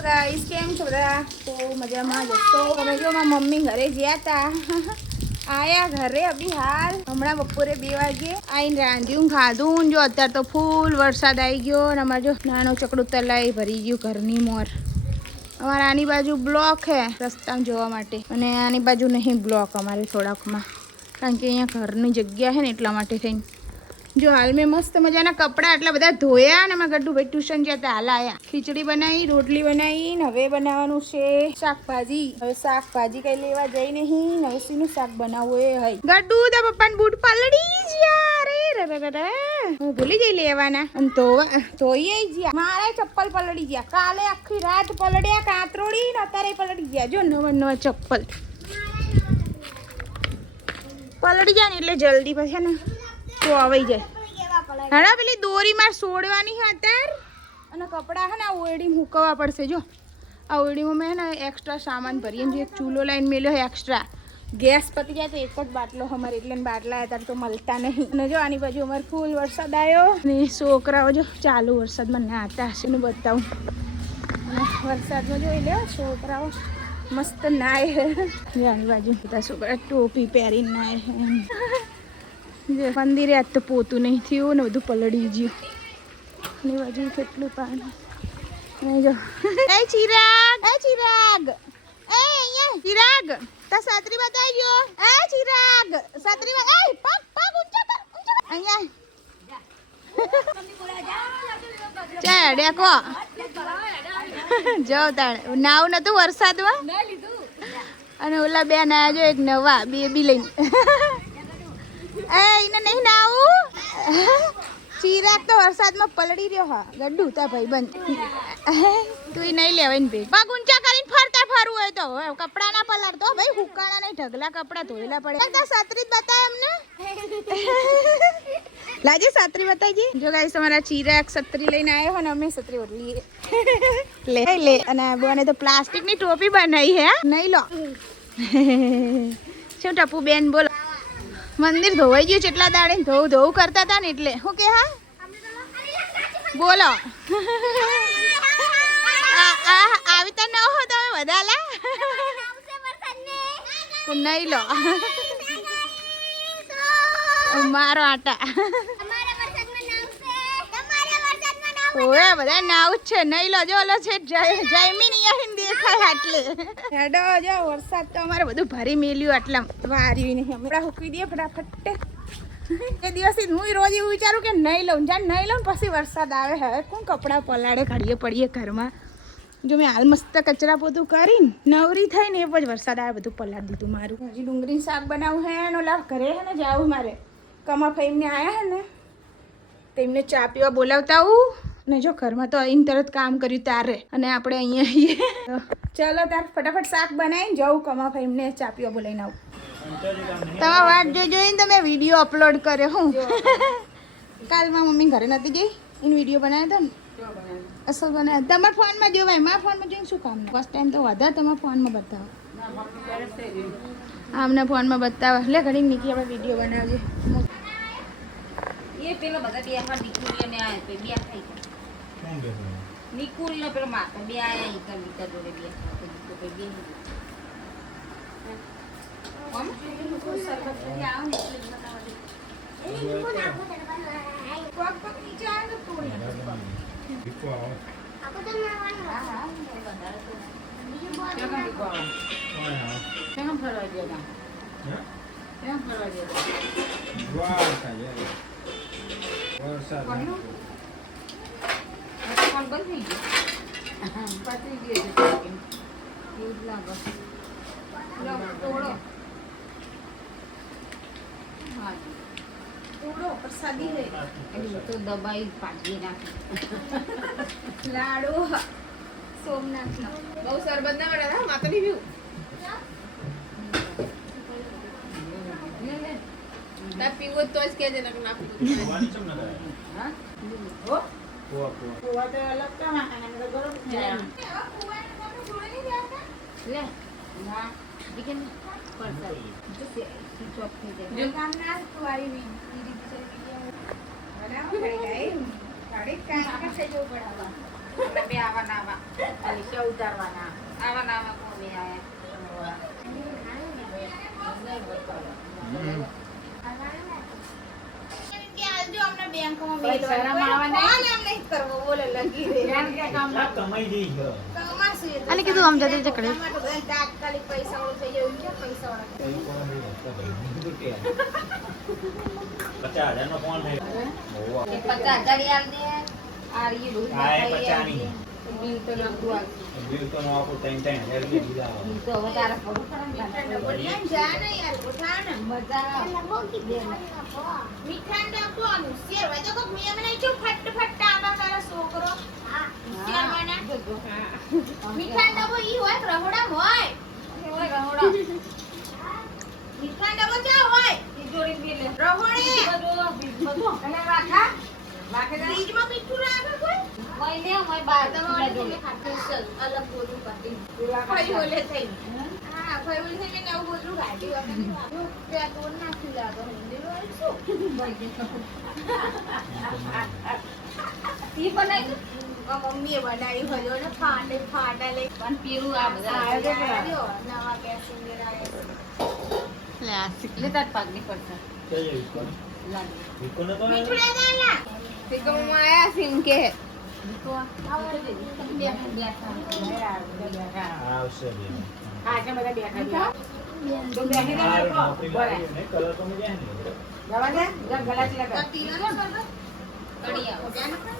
Hello guys, કેમ છો બધા? તો મજામાં જશો. અમે જો મારા મમ્મી ઘરે ગયા હતા, આયા ઘરે અભી હાલ. હમણાં બપોરે 2 વાગે આવીને રાંધ્યું ખાધું. જો અત્યારે તો ફૂલ વરસાદ આવી ગયો અને અમારે જો નાનો ચકડું તલાઈ ભરી ગયું ઘરની મોર. અમારે આની બાજુ બ્લોક હે રસ્તામાં જવા માટે અને આની બાજુ નહીં બ્લોક અમારે થોડાકમાં, કારણ કે અહીંયા ઘરની જગ્યા છે ને એટલા માટે થઈને. જો હાલ મેં મસ્ત મજાના કપડાં આટલા બધા ધોયા ને અમારા ગડ્ડુ ભાઈ ટ્યુશન જતા હાલ આયા. ખીચડી બનાવી, રોટલી બનાવી ને હવે બનાવવાનું છે શાકભાજી. હવે શાકભાજી કઈ લેવા જઈ નહીં, નવસીનું શાક બનાવવું એ હઈ. ગડ્ડુ તારા પપ્પાને બૂટ પલળી ગયા રે. હું ભૂલી જઈ લેવાના અને ધોઈ ગયા. મારે ચપ્પલ પલળી ગયા. કાલે આખી રાત પલળ્યા કાતરોડી ને અત્યારે પલળી ગયા. જો નવા ચપ્પલ પલળી જાય ને એટલે જલ્દી પછી ને તો આવી જાય. હા પેલી દોરી માં છોડવાની અત્યારે અને કપડાં હે ને આ ઓરડી મૂકવા પડશે. જો આ ઓરડીમાં મેં ને એક્સ્ટ્રા સામાન ભરીએ. જે એક ચૂલો લાઈન મેલ્યો હોય એક્સ્ટ્રા. ગેસ પતી જાય તો એક જ બાટલો અમારે, એટલે બાટલા અત્યારે તો મળતા નહીં. અને જો આની બાજુ અમારે ફૂલ વરસાદ આવ્યો અને છોકરાઓ જો ચાલુ વરસાદમાં નાતા હશે એનું બતાવું. અને વરસાદમાં જોઈ લે છોકરાઓ મસ્ત નાય. આની બાજુ બધા છોકરા ટોપી પહેરીને નાય. મંદિરે આજ તો પોતું નહીં થયું ને બધું પલળી ગયું. એની બાજુ કેટલું પાણી. જો એ ચિરાગ, એ ચિરાગ, એ અહીંયા ચિરાગ, તા છત્રી બતાવજો. એ ચિરાગ છત્રી બતાવ. એ પગ પગ ઊંચા કર, ઊંચા કર. અહીંયા ચા ડેકો જો તાણે નાવ નતું વરસાદમાં અને ઓલા બે ના જો એક નવા બેબી લઈને. એને નહીં નાવું. ચિરાગ તો વરસાદમાં પલળી રહ્યો. હા ગડ્ડુ તા ભાઈ બંધ તું નહીં લેવાય ને ભાઈ. પગ ઊંચા કરીને ફરતા ફરવું હોય તો કપડા ના પલાળતો ભાઈ. હુકાણા નહીં ઢગલા કપડા ધોયેલા પડે. છત્રી બતાય અમને. લાજે છત્રી બતાવજે. જો ગાઈસ તમારા ચિરાગ છત્રી લઈને આવ્યો હોય ને અમે છત્રી ઓઢલીએ. લે અને બોને તો પ્લાસ્ટિક ની ટોપી બનાવી હે. નહીં લો શું ટપુ બેન બોલો. મંદિર ધોવાઈ ગયું કેટલા દાડે ધોવું કરતા હતા ને એટલે. શું કે હા બોલો. આવી તો ન હો તમે બધા લા નહીં લો મારો આટા. ઓએ બધા નાવ જ છે. નહીં લો જો ઓલો છે જયમીન અહીં દેખાય આટલે. હેડો જો વરસાદ તો અમારે બધું ભરી મેલ્યું આટલા વાર્યું નહીં. હમણાં હુકવી દઈએ ફટાફટ. એ દિવસથી હું રોજ એવું વિચારું કે નહીં લઉં. જ્યાં નહીં લઉં પછી વરસાદ આવે. હવે કોણ કપડાં પલાળે ઘડીએ પડીએ ઘરમાં. જો મેં હાલ મસ્ત કચરા પોતું કરીને નવરી થઈને એ પછી વરસાદ આવે બધું પલાળી દીધું મારું. હજી ડુંગળીનું શાક બનાવવું હે ને ઓલા ઘરે હે ને જાવું મારે કમા ફઈને આવ્યા હે ને તેમને ચા પીવા બોલાવતા આવું ને. જો ઘરમાં તો આવીને તરત કામ કર્યું તારે અને આપણે અહીંયા આવીએ. ચલો તાર ફટાફટ શાક બનાવીને જવું કમા ફઈને ચા પીવા બોલાવીને આવું. તમે વાટ જોઈને તમે વિડીયો અપલોડ કર્યો. હું કાલ મારી મમ્મી ઘરે નથી ગઈ એને વિડીયો બનાવ્યો હતો ને અસલ બનાવ્યો. તમારા ફોનમાં જોવાય. મારા ફોનમાં જોઈને શું કામ? ફર્સ્ટ ટાઈમ તો વધારે તમારા ફોનમાં બતાવો. આમને ફોનમાં બતાવે. લે ઘડી નીકળી આપણે વિડીયો બનાવજે. એ પેલો બધા બે હા નિકુલ ને આ બે ખાઈ ગયા. નિકુલ ને પેલો માતા બે આયા ઈ કરી કા જોડે બે તો બે બે કોમ નિકુલ સરબત થી આવ ને એટલે બનાવવા દે. એ નિકુલ આપો તને બનાવ. કોક નીચે આવે તો તોડી નિકુલ આવો. આપો તો મારવાનું. હા હા વધારે તો બીજું બોલ. કેમ નિકુલ આવો. હા કેમ ફરવા દેના. હે કેમ ફરવા દેના. વાહ કાય વરસાદ કોણ બંધ થઈ ગયું. પાતરી ગઈ છે એવું જ લાગે. તોડો હા તોડો પ્રસાદી રે એટલે તો દબાઈ પાડી નાખી. લાડુ સોમનાથનો બહુ સરબત ના વડા માતાની વ્યૂ તા પીવો તો જ કે જનક ના પીવો. હા હો કુવા તો અલગ તો ના ખાને તો ગરમ થાય. લે ના દીકન પડતા જો ચોપ થઈ જાય. જો કામ ના કુવારી વીડી છે વિડિયો બનાવો કરી ગઈ. ગાડી કામ કરશે જો પડાવા. આપણે બે આવા પૈસા ઉતારવાના આવા કોણ બે આયા જો અમને બેંકમાં પૈસા રમાડવા નહીં. કોણ એમ નહીં કરવો બોલે લગી રે કમાઈ જઈ ગયો કમાશું એ તો. અને કીધું આમ જતી જતી કરે. આમાં તો બધા તાત્કાલિક પૈસા વાળું થઈ જાય કે પૈસા વાળા 50,000 નો ફોન થઈ ગયો. એ 50,000 યાર દે આ રીએ રોજ હા, એ ખાઈ 50 ની. બિલ તો નાખું આ બિલ તો નો આપો 3,000 રૂપિયા દીધા હોય. બિલ તો હવે તારા પડું ઠંડો પડી જાય ને, જા ને યાર ઉઠા ને મજા મીઠા ને આપવાનું શેરવા તો કોક મેં મને જો ફટ ફટ આવા તારા છોકરો શેરવાના મીઠા ડબ્બો ઈ હોય કે રહોડા હોય મીઠા ડબ્બો ક્યાં હોય તિજોરી બિલ રહોડે બધું અને રાખા ફ્રીજમાં મીઠું રાખે કોઈ મહિને હોય બાર તમારે જોડે સ્પેશિયલ અલગ બોલું કરતી ફઈ બોલે થઈ હા ફઈ બોલે થઈ ને આવું બોલું ગાડી વગર ત્યાં તો નાખી લાગો હિન્દી બોલ શું ઈ બનાવી મમ્મીએ બનાવી હોય ને ફાડા લઈ પણ પીરું આ બધા આવ્યો નવા ગેસ સિલિન્ડર આવ્યો લે આ શીખ. એટલે તાર પાકની પડશે કઈ જાય વિકોન? લાગે વિકોને તો મીઠું લે દાલા પિકમમાં આયા સિમ કે આવશે બે. આજે બધા બેઠા તો બેહી આ રહો નોકરી લાગી ને કલર તો મજા ને. જવા દે જગ ગલાસ લગા પીવાનો સરબત કડી આવો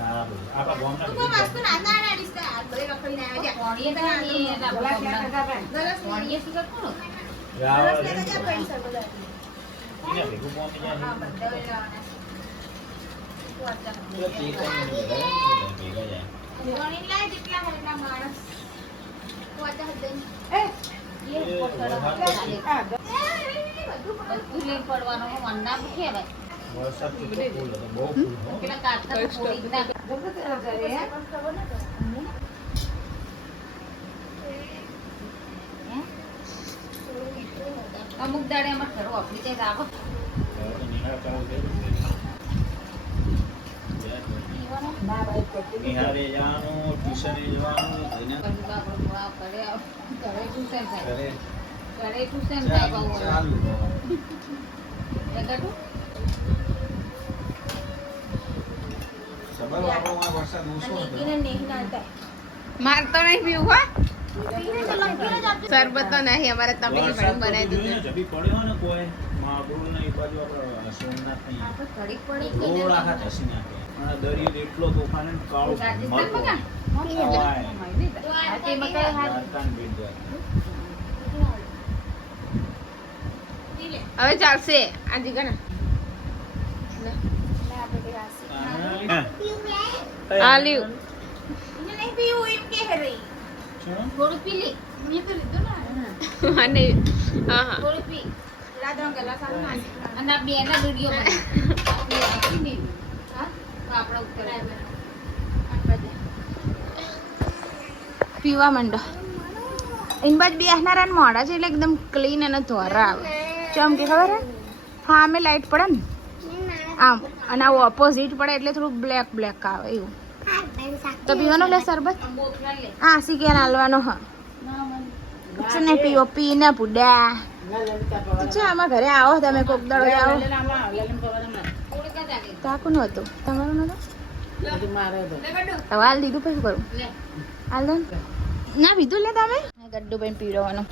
હા બોલ. આપણા ગામના તું કોઈ વસ્તુ ના ના ડિસ્કા આ બધે રખડીને આવે જા કોણીએ તો નહીં એટલે ગલાસ ગલાસ ગલાસ કોણીએ શું કરતું ગલાસ લેતા જા પૈસા બધા એને ભેગું કોણ જાય હા બધા લેવાના તો તે કરીને ભેગા જાય. ગણી લાય જેટલા હોય એટલા માણસ પોતા હદન એ પોતળો બધું બધું લઈ પડવાનું મન ના કહેવાય વરસાદ તો ફૂલ હતો, બહુ ફૂલ હો. પેલા કાતર ફોડી ના અમુક દાડે એમાં ખરો આપણી જાય આવો હવે તો નિહાળ ચાલુ થઈ ગયું. નિહાળે જવાનું, ટ્યુશને જવાનું, ભાઈને બધું આપણું ભાવ કરે ઘરે ટ્યુશન થાય ઘરે ઘરે ટ્યુશન થાય બહુ ચાલુ. જગાડું સબર વાળોમાં વરસાદ ઓછો હતો. નીકીને નહીં નાતા માર તો નહીં પીવું હો. પીને તો લખીને જ આપી શરબત તો નહીં અમારે તપેલી વરસાદ ભરીને બનાવી તો દીધું. જબી પડ્યો ને કોઈ માબરૂ ને એ બાજુ આપણે સોમનાથ ની આ તો ઘડીક પડી કે રોડ આખા ધસી નાખે. અને દરિયો એટલો તોફાન ને કાળો રાજસ્થાન મરતો. માં હવાય. દ્વારકા ને બેટ દ્વારકા. હવે ચાલશે આ જીગા ને હા. આ લ્યું. એને નહીં પીવું એમ કે હે રહી શું? થોડું પી લે મેં તો લીધું ને અને હા હા થોડી પી રાધા ગલાસ આલો નાની અને આ બે ના વિડીયો બનાવી હા તો આપણા ઉપર પીવા માંડો એન બાદ બેસનારા ને મોડા છે એટલે એકદમ ક્લીન અને ધોરા આવે ચમ કે ખબર હે હા અમે લાઈટ પડે ને આમ અને આવું ઓપોઝિટ પડે એટલે થોડું બ્લેક બ્લેક આવે એવું તો પીવાનો લે શરબત બોતલા લે હા શીખે હાલવાનો હા છે ને પીવો પીને પુડા છે આમાં ઘરે આવો તમે કોક દાડો આવો થોડી કા જાગે તાકું નહોતું તમારું નહોતું હવે હાલ દીધું પછી કરું લે હાલ દો ને. ના પીધું લે તમે ગડ્ડુ ભાઈ પીવડાવવાનું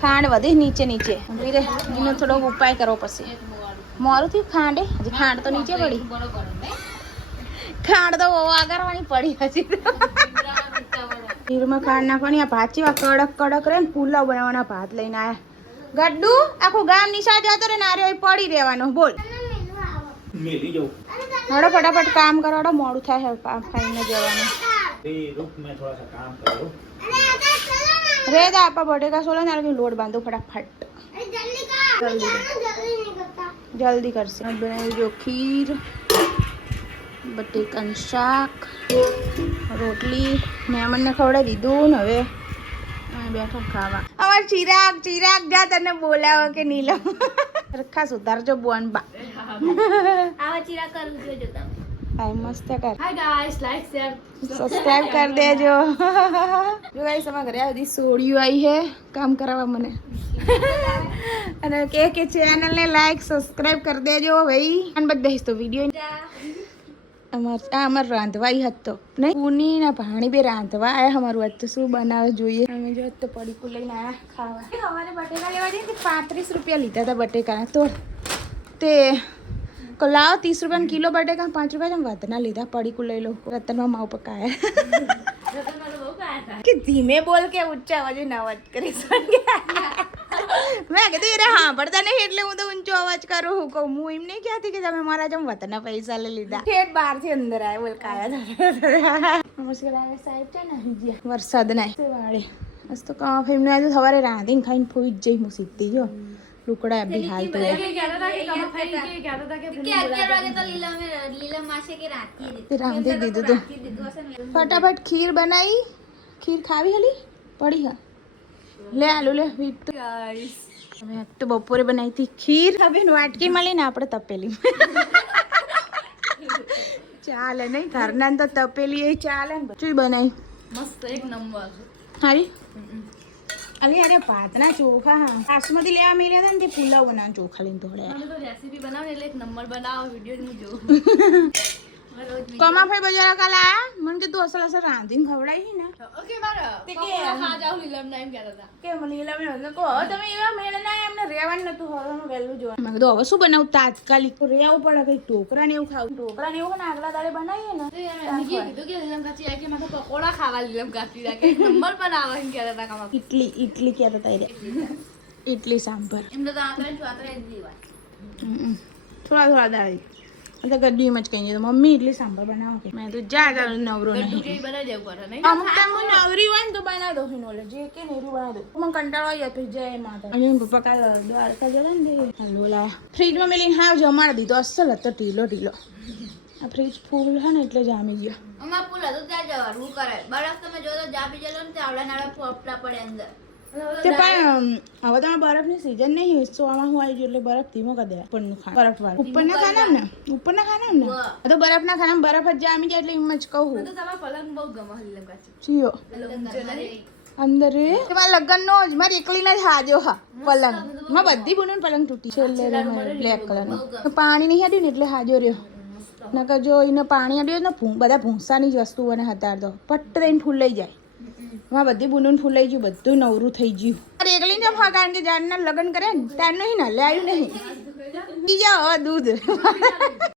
ખાંડ વધી નીચે નીચે ઉભી રે એનો થોડો ઉપાય કરવો પડશે એક મોવાડું મોરું થયું ખાંડે હજી ખાંડ તો નીચે પડી બરોબર ને ખાંડ તો વાગરવાની પડી હજી ખીરમાં ખાંડ નાખવાની આ ભાત ચેવા કડક કડક રહે ને પુલાવ બનાવવાના ભાત લઈને આયા ગડ્ડુ આખું ગામ નિશા જતો રે નારે પડી રહેવાનું બોલ મેલી જાઉં. હડો ફટાફટ કામ કરો હડો મોડું થાય હવે ખાઈને જવાનું એ रुक मैं थोड़ा सा काम कर लूं. रे दा आपा बटेका सोला ना लोड बांधो फटाफट जल्दी कर से बनाई जो खीर बटेकाનું શાક રોટલી મહેમાન ને ખવડાવી દીધું ને હવે બેઠા ખાવા અમાર ચિરાગ જા તને બોલાવો કે નીલમ રખા સુધારજો બોન બા આવા ચીરા કરું જોજો તમે હાય મસ્ત કર. Hi guys, like share subscribe કરી દેજો. જો ગાઈસ અમારા ઘરે આ બધી સોડિયું આવી છે કામ કરાવવા મને. અને કે ચેનલ ને લાઈક સબસ્ક્રાઇબ કરી દેજો ભાઈ. અને બધા તો વિડીયો અમાર રાંધવાઈ હતો નહીં પૂની ના પાણી બે રાંધવા આયા. અમારું આજ તો શું બનાવે જોઈએ. અમે જો તો પડીકું લઈને આયા ખાવા. સવારે બટેકા લેવા જઈએ તો 35 રૂપિયા લીધા હતા બટેકા તો તે લાવો 30 રૂપિયા કિલો બટેકા 5 રૂપિયા વધના લીધા. પડીકું લઈ લો. રતનમાં માવ પકાયા કે ધીમે બોલ કે ઊંચા અવાજે ના વાત કરીશ. મેં કીધું એ હા પડતા નહીં એટલે હું તો ઊંચો અવાજ કરું. હું કહું હું એમ નહીં કહેતી કે તમે મારા જેમ વતના પૈસા લઈ લીધા. ઠેઠ બહારથી અંદર આવ્યા બોલ કાયા. નમસ્કાર આવે સાહેબ છે ને વરસાદ નહીં વાળે બસ તો કામ ફેમને આજે સવારે રાંધીને ખાઈને ફોઈ જ જઈ હું સીધી જો લુકડા બી હાલ તો રાંધી દીધું તું. ફટાફટ ખીર બનાવી. ખીર ખાવી હલી પડી હા લે આલુ લે વીટ અમે તો બપોરે બનાવી હતી ખીર. હવે વાટકીમાં લઈને આપણે તપેલી ચાલે નહીં ઘરના તો તપેલી એ ચાલે ને બધું બનાવી મસ્ત એક નંબર હારી. અલી અરે ભાતના ચોખા હા સાસમાંથી લેવા મેલ્યા હતા ને તે પુલાવ બનાવ ચોખા લઈને તોડે. મને તો રેસીપી બનાવ એટલે એક નંબર બનાવો વિડિયો હું જોઉં. કમા ભાઈ બજાર કાલ આયા મને કે તું અસલ અસલ રાંધીને ખવડાવી ને ઓકે મારા તે કે હા જાવ લીલમ નામ કહેતા હતા કે લીલા મેં કહો તમે એવા મેળ ના એમને રહેવાનું નતું હવે વહેલું જોવા. મેં કીધું હવે શું બનાવું તાત્કાલિક રહેવું પડે કઈ ઢોકરા ને એવું ખાવું. ઢોકરા ને એવું ને આગલા દાડે બનાવીએ ને કીધું કે લીલમ કાચી આવી કે મારે પકોડા ખાવા લીલમ કાચી રાખે એક નંબર બનાવવા એમ કહેતા હતા કામ ઇડલી કહેતા હતા ઇડલી સાંભર એમને તો આંતરે ચોતરે જ દીવા થોડા દાળી તો ગડ્ડીમ જ કહી મમ્મી ઇડલી સાંભર બનાવો કે મેં તો જા નવરો નહીં. કે બનાવી દેવું પડે નહીં અમુક ટાઈમ હું નવરી હોય ને તો બનાવી દઉં નોલે જે કે નેરું બનાવી દઉં. મને કંટાળો આવી જતો જય માતા. અને પપ્પા કાલ દ્વારકા જતા ને હલવો લાયા ફ્રીજમાં મેલીને હાવ જમાડી દીધો. અસલ હતો ઢીલો આ ફ્રીજ ફૂલ છે ને એટલે જામી ગયો. અમાર પુલ હતું ત્યાં જવાનું શું કરે બરફ તમે જો તો જાબી જલો ને તે આવડા નાળા પોપડા પડે અંદર. તે પણ હવે તો બરફની સિઝન નહીં સોમાં હું આવી ગયું એટલે બરફ ધીમો કરી દે ઉપરનું ખા બરફ વાળું ઉપરના ખાના ને આ તો બરફના ખાના બરફ જ જામી જાય એટલે એમ જ કહું તો તમારા પલંગ બહુ ગમે લીલમ કાચી ચિયો અંદર મારા લગ્ન નો જ મારી એકલીના જ હાજો હા પલંગ માં બધી બુનું પલંગ તૂટી છેલ્લે બ્લેક કલરનું પાણી નહીં હાડ્યું ને એટલે હાજો રહ્યો. નકર જો એને પાણી હાડ્યું ને બધા ભૂંસાની જ વસ્તુઓને હતાર દો પટ્ટ દઈને ફૂલાઈ જાય. માં બધી બુનું ફૂલાઈ ગયું બધું નવરું થઈ ગયું. અરે એકલી જ હા કારણ કે જારના લગ્ન કરે ને ત્યારનું નહીં ને લે આવ્યું નહીં બીજા દૂધ